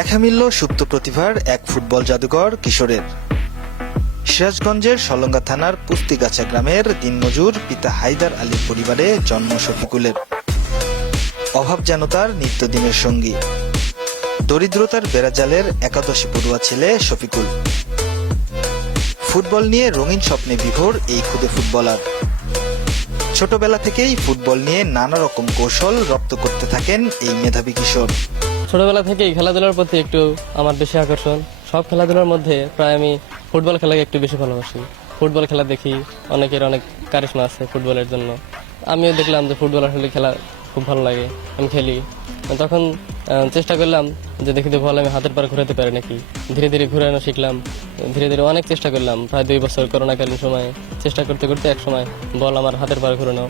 দেখা মিলল সুপ্ত প্রতিভার এক ফুটবল জাদুকর কিশোরের। সিরাজগঞ্জের সলঙ্গা থানার পুস্তিগাছা গ্রামের দিনমজুর পিতা হায়দার আলীর পরিবারে জন্ম শফিকুলের। অভাব যেন তার নিত্যদিনের সঙ্গী। দরিদ্রতার বেড়াজালের একাদশী পড়ুয়া ছেলে শফিকুল। ফুটবল নিয়ে রঙিন স্বপ্নে বিভোর এই খুদে ফুটবলার। ছোটবেলা থেকেই ফুটবল নিয়ে নানা রকম কৌশল রপ্ত করতে থাকেন এই মেধাবী কিশোর। ছোটবেলা থেকেই খেলাধুলার প্রতি একটু আমার বেশি আকর্ষণ। সব খেলাধুলার মধ্যে প্রায় আমি ফুটবল খেলাকে একটু বেশি ভালোবাসি। ফুটবল খেলা দেখি, অনেকের অনেক কারিশমা আছে ফুটবলের জন্য। আমিও দেখলাম যে ফুটবল আসলে খেলা খুব ভালো লাগে, আমি খেলি। তখন চেষ্টা করলাম যে দেখি বল আমি হাতের পার ঘুরাতে পারি নাকি। ধীরে ধীরে ঘুরানো শিখলাম, ধীরে ধীরে অনেক চেষ্টা করলাম। প্রায় 2 বছর করোনাকালীন সময়ে চেষ্টা করতে করতে এক সময় বল আমার হাতের পার ঘুরানো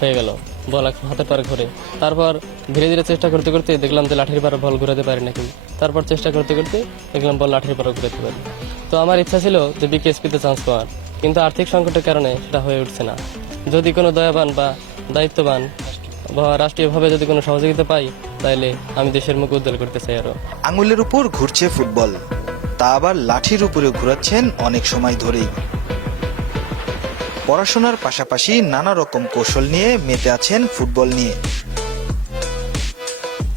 হয়ে গেল। বল হাতের পার ঘুরে তারপর ধীরে ধীরে চেষ্টা করতে করতে দেখলাম যে লাঠির পার বল ঘুরাতে পারি নাকি। তারপর চেষ্টা করতে করতে দেখলাম বল লাঠির পার ঘুরাতে পারি। তো আমার ইচ্ছা ছিল যে বিকেএসপিতে চান্স পাওয়ার, কিন্তু আর্থিক সংকটের কারণে সেটা হয়ে উঠছে না। যদি কোনো দয়াবান বা দায়িত্ববান বা রাষ্ট্রীয়ভাবে যদি কোনো সহযোগিতা পাই, তাহলে আমি দেশের মুখ উজ্জ্বল করতে চাই। আরো আঙুলের উপর ঘুরছে ফুটবল, তা আবার লাঠির উপরেও ঘুরাচ্ছেন অনেক সময় ধরেই। পড়াশোনার পাশাপাশি নানা রকম কৌশল নিয়ে মেতে আছেন ফুটবল নিয়ে।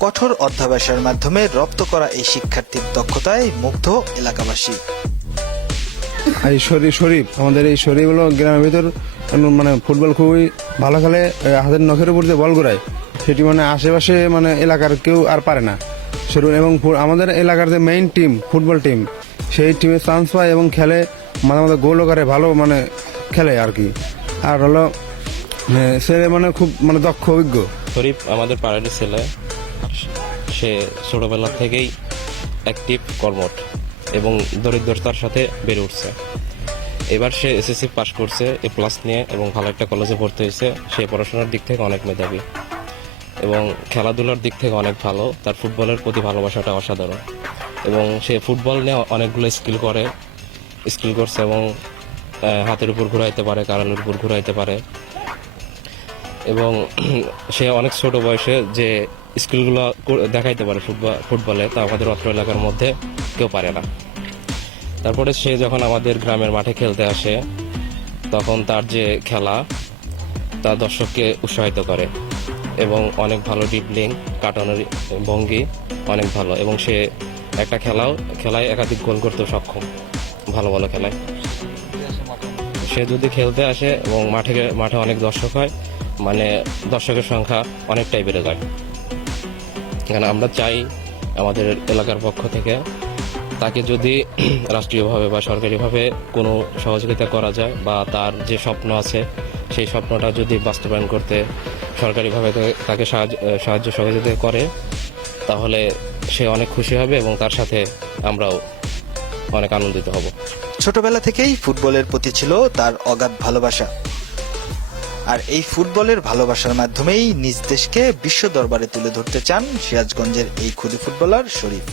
কঠোর অধ্যাবসায়ের মাধ্যমে রপ্ত করা এই শিক্ষার্থীর দক্ষতায় মুগ্ধ এলাকাবাসী। এই শরীফ আমাদের এই শরীফ হলো গ্রামের ভিতর মানে ফুটবল খুবই ভালো খেলে। হাতের নখের উপর যে বল ঘুরায় সেটি মানে আশেপাশে মানে এলাকার কেউ আর পারে না। এবং আমাদের এলাকার যে মেইন টিম ফুটবল টিম, সেই টিমে চান্স পায় এবং খেলে, মাঝে মাঝে গোলও করে, ভালো মানে খেলে আর কি। আর হলো সে মানে খুব মানে দক্ষ অভিজ্ঞ। শরীফ আমাদের পাড়ার ছেলে, সে ছোটবেলা থেকেই অ্যাক্টিভ, কর্মঠ এবং দরিদ্রতার সাথে বেড়ে উঠছে। এবার সে এসএসসি পাস করছে A+ নিয়ে এবং ভালো একটা কলেজে ভর্তি হয়েছে। সে পড়াশোনার দিক থেকে অনেক মেধাবী এবং খেলাধুলার দিক থেকে অনেক ভালো। তার ফুটবলের প্রতি ভালোবাসাটা অসাধারণ এবং সে ফুটবল নিয়ে অনেকগুলো স্কিল করছে এবং হাতের উপর ঘুরাইতে পারে, কারালের উপর ঘুরাইতে পারে এবং সে অনেক ছোট বয়সে যে স্কিলগুলো দেখাইতে পারে ফুটবলে, তা আমাদের অত্র এলাকার মধ্যে কেউ পারে না। তারপরে সে যখন আমাদের গ্রামের মাঠে খেলতে আসে, তখন তার যে খেলা তা দর্শককে উৎসাহিত করে এবং অনেক ভালো ড্রিবলিং, কাটানোর ভঙ্গি অনেক ভালো এবং সে একটা খেলায় একাধিক গোল করতে সক্ষম। ভালো ভালো খেলায় সে যদি খেলতে আসে এবং মাঠে অনেক দর্শক হয়, মানে দর্শকের সংখ্যা অনেকটাই বেড়ে যায়। এখানে আমরা চাই আমাদের এলাকার পক্ষ থেকে তাকে যদি রাষ্ট্রীয়ভাবে বা সরকারিভাবে কোনো সহযোগিতা করা যায় বা তার যে স্বপ্ন আছে সেই স্বপ্নটা যদি বাস্তবায়ন করতে সরকারিভাবে তাকে সাহায্য সহযোগিতা করে, তাহলে সে অনেক খুশি হবে এবং তার সাথে আমরাও অনেক আনন্দিত হব। ছোটবেলা থেকেই ফুটবলের প্রতি ছিল তার অগাধ ভালোবাসা। আর এই ফুটবলের ভালোবাসার মাধ্যমেই নিজ দেশকে বিশ্ব দরবারে তুলে ধরতে চান সিরাজগঞ্জের এই খুদে ফুটবলার শরীফ।